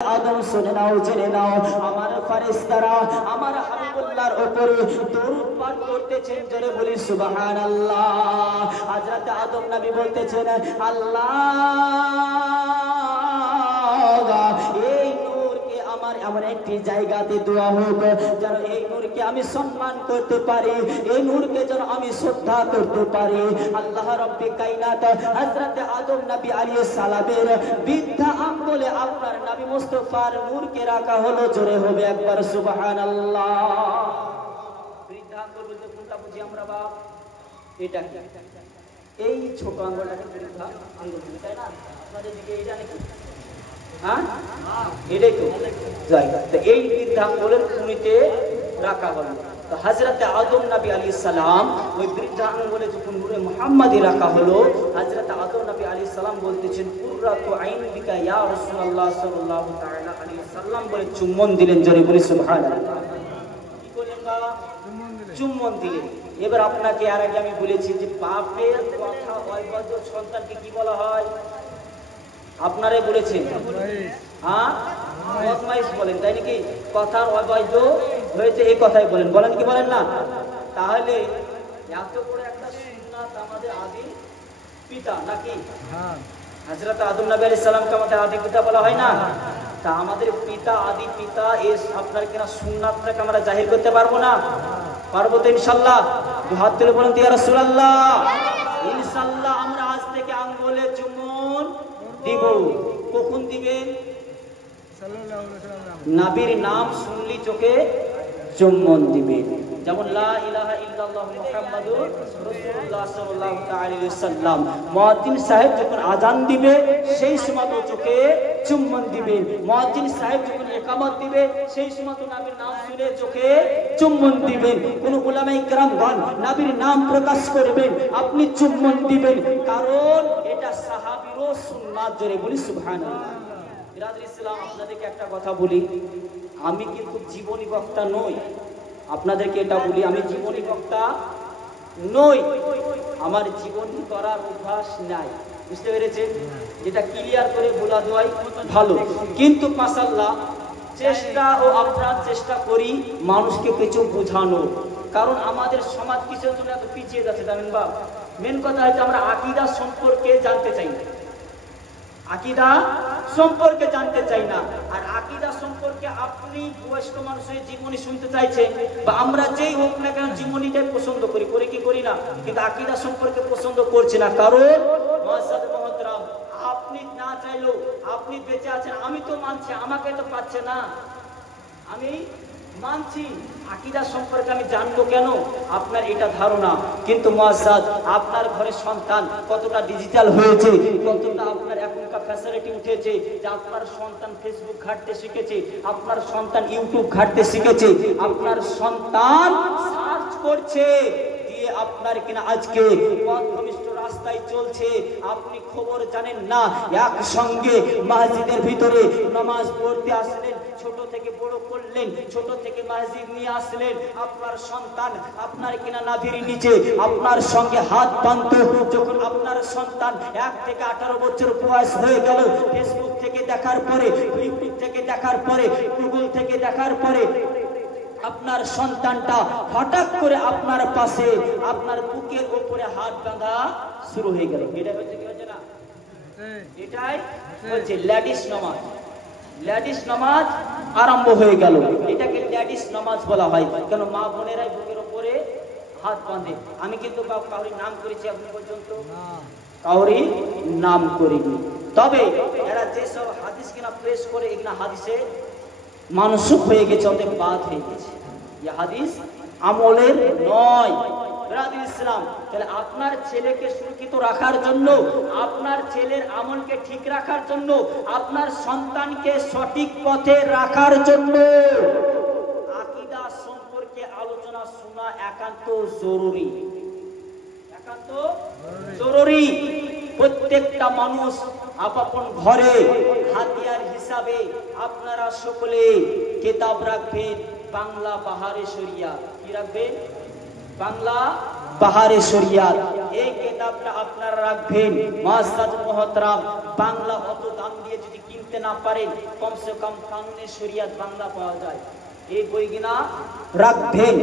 আদম শুনে নাও, জেনে নাও, আমার ফেরেশতারা আমার হাবিবুল্লাহর উপরে দরুদ পাঠ করতেছেন। জোরে বলি সুবহানাল্লাহ। হযরত আদম নবী বলতেছেন, আল্লাহ এই নূরকে আমার এমন একটি জায়গাতে দেওয়া হোক যেন এই নূরকে আমি সম্মান করতে পারি, এই নূরকে যেন আমি শ্রদ্ধা করতে পারি। আল্লাহ রব্বে কায়নাত হযরত আদম নবী আলাইহিস সালামের বৃদ্ধা আঙ্গুলে আপনার নবী মুস্তাফার নূরকে রাখা হলো। জোরে হবে একবার সুবহানাল্লাহ। বৃদ্ধা আঙ্গুল বলতে কোনটা বুঝি আমরা বাপ? এটা কি? এই ছোট আঙ্গুলটাকে বৃদ্ধা আঙ্গুল বলে, তাই না? আপনাদের দিকে এটা নাকি? হ্যাঁ, এটাই তো জায়গা। তো এই বৃদ্ধা আঙ্গুলের কুনিতে রাখা হলো। তো হযরত আদম নবী আলাইহিস সালাম ওই বৃদ্ধা আঙ্গুলে যখন নূরে মুহাম্মাদি রাখা হলো, হযরত আদম নবী আলাইহিস সালাম বলতেছেন, কুররাতু আইন বিকা ইয়া রাসূলুল্লাহ সাল্লাল্লাহু তাআলা আলাইহি সাল্লাম বলে চুম্বন দিলেন। জোরে বলি সুবহানাল্লাহ। কি করলেন বাবা? চুম্বন দিলেন। এবার আপনাকে আর আগে আমি বলেছি যে বাপের কথা অবৈধ সন্তানকে কি বলা হয়? আপনারাই বলেছেন, হ্যাঁ বদমাইশ বলেন, তাই নাকি? কথার অবৈধ হয়েছে এই কথাই বলেন, বলেন কি বলেন না? তাহলে এত বড় একটা সুন্নাত আমাদের আদি পিতা নাকি? হযরত আদম নবী আলাইহিস সালামকে আমাদের আদি পিতা বলা হয় না? তা আমাদের পিতা আদি পিতা এই আপনার কিনা সুন্নাতটাকে আমরা জাহির করতে পারবো না? পারবো তো ইনশাআল্লাহ। দুই হাত তুলে বলেন ইয়া রাসূলুল্লাহ। ইনশাআল্লাহ আমরা আজ থেকে আঙ্গুলে চুম্বন দিব। কখন দিবেন? নবীর নাম শুনলি চোখে চুম্বন দিবেন। যেমন লা ইলাহা ইল্লাল্লাহ মুহাম্মাদুর রাসূলুল্লাহ সাল্লাল্লাহু আলাইহি ওয়াসাল্লাম, মুয়াজ্জিন সাহেব যখন আযান দিবে সেই সময় চোখে চুম্বন দিবেন। মুয়াজ্জিন সাহেব যখন ইকামত দিবে সেই সময় নবীর নাম শুনে চোখে চুম্বন দিবেন। কোন উলামায়ে কেরামগণ নবীর নাম প্রকাশ করবেন, আপনি চুম্বন দিবেন, কারণ এটা সাহাবীর সুন্নাত। জোরে বলি সুবহানাল্লাহ। বিরাদর ইসলাম, আপনাদেরকে একটা কথা বলি, আমি কিন্তু জীবনী বক্তা নই। আপনাদেরকে এটা বলি, আমি জীবনী বক্তা নই, আমার জীবনী করার অভ্যাস নাই। বুঝতে পেরেছেন? যেটা ক্লিয়ার করে বলা দেওয়াই ভালো। কিন্তু মাশাআল্লাহ চেষ্টা ও আপনার চেষ্টা করি মানুষকে কিছু বোঝানো, কারণ আমাদের সমাজ কিসের জন্য এত পিছিয়ে যাচ্ছে জানেন বা? মেন কথা হচ্ছে আমরা আকীদা সম্পর্কে জানতে চাই না, আকীদা সম্পর্কে জানতে চাই না। আর আকীদা সম্পর্কে আপনি বয়স্ক মানুষের জীবনী শুনতে চাইছেন, বা আমরা যেই হোক না কেন জীবনীটাই পছন্দ করি, করে কি করি না? কিন্তু আকীদা সম্পর্কে পছন্দ করছি না, কারণ মুআজ্জাজ মুহতারাম আপনি না চাইলেও আপনি বেঁচে আছেন, আমি তো মানছি, আমাকে তো পাচ্ছে না, আমি মানছি। আকীদা সম্পর্কে আমি জানবো কেন? আপনার এটা ধারণা। কিন্তু মুআজ্জাজ আপনার ঘরে সন্তান কতটা ডিজিটাল হয়েছে, কতটা আপনার এখনকার ফ্যাসিলিটি উঠেছে যে আপনার সন্তান ফেসবুক ঘাঁটতে শিখেছে, আপনার সন্তান ইউটিউব ঘাঁটতে শিখেছে, আপনার সন্তান সার্চ করছে, দিয়ে আপনার কিনা আজকে পথভ্রষ্ট রাস্তায় চলছে, আপনি খবর জানেন না। একসঙ্গে মসজিদের ভিতরে নামাজ পড়তে আসলেন, ছোট থেকে বড় করলেন, ছোট থেকে মসজিদ নিয়ে আসলেন, আপনার সন্তান আপনার কিনা নাভির নিচে আপনার সঙ্গে হাত বাঁধত। যখন আপনার সন্তান 1 থেকে 18 বছর বয়স হয়ে গেল, ফেসবুক থেকে দেখার পরে, ইউটিউব থেকে দেখার পরে, গুগল থেকে দেখার পরে আপনার সন্তানটা হঠাৎ করে আপনার পাশে আপনার বুকের উপরে হাত বাঁধা শুরু হয়ে গেল। এটা হচ্ছে কি হচ্ছে না? এটাই হচ্ছে লেডিস নামাজ। লেডিস নামাজ আরম্ভ হয়ে গেল। এটাকে লেডিস নামাজ বলা হয়, কেন মা বোনেরাই বুকের উপরে হাত বাঁধে। আমি কিন্তু কাউরি নাম করেছি এখন পর্যন্ত? কাউরি নাম করিনি। তবে এরা যেসব হাদিস কিনা পেশ করে, এগুলা হাদিসে মানসুখ হয়ে গেছে, অতএব বাদ হয়ে গেছে। এই হাদিস আমলের নয়। বিরাদর ইসলাম, তাহলে আপনার ছেলেকে সুরক্ষিত রাখার জন্য, আপনার ছেলের আমলকে ঠিক রাখার জন্য, আপনার সন্তানকে সঠিক পথে রাখার জন্য আকীদা সম্পর্কে আলোচনা শোনা একান্ত জরুরি, একান্ত জরুরি। প্রত্যেকটা মানুষ আপন ঘরে হাতিয়ার হিসাবে আপনারা সকলে কিতাব রাখবেন, বাংলা বাহারে শরিয়াত। কি রাখবেন? বাংলা বাহারে শরিয়াত। এই কিতাবটা আপনারা রাখবেন। মুআজ্জাজ মুহতারাম, বাংলা অত দাম দিয়ে যদি কিনতে লিখতে না পারেন, কমসে কম কানুনে শরিয়াত বাংলা পাওয়া যায়, এই বই কিনা রাখবেন।